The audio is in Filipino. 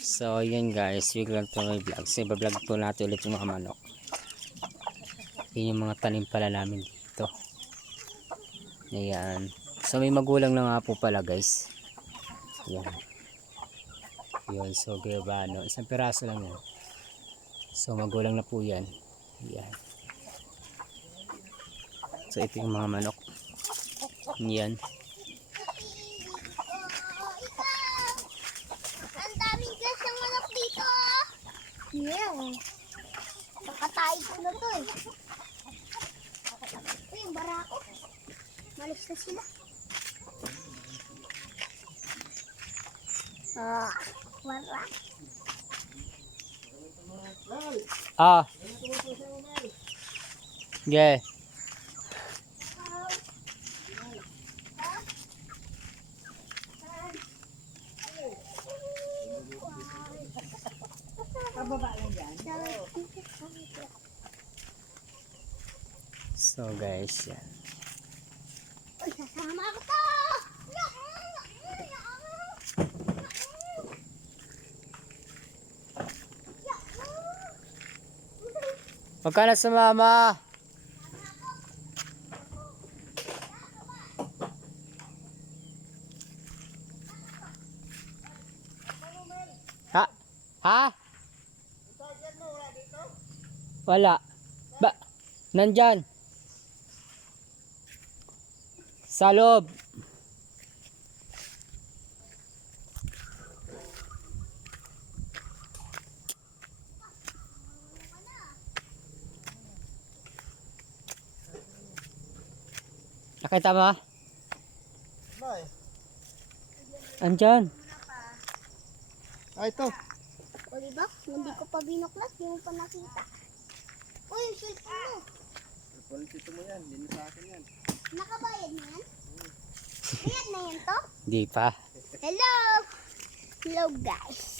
So yun guys, welcome to my vlog. So iba-vlog po natin ulit yung mga manok. Yun yung mga tanim pala namin dito. Ayan. So may magulang na nga po pala guys. Ayan. Yun, so gabano. Isang piraso lang yan. So magulang na po yan. Ayan. So ito yung mga manok. Ayan. Ang daming gas ng manok dito. Yeah. Nakatayo ko na to eh. Uy, yung barako. Malis na sila. Wala. Ah. Yeah. So guys, yan. Uy, sasama ko to! Huwag ka na sumama. Ha? Ha? Wala. Ba? Nandyan. Sa loob. Nakita mo? Andyan. Ito. O diba? Hindi ko pa binuklat. Hindi mo pa nakita. Uy, yung cellphone mo. Ito mo yan. Hindi na sa akin yan. Nakabayad na yan? Bayad na yan to? Di pa. Hello! Hello guys.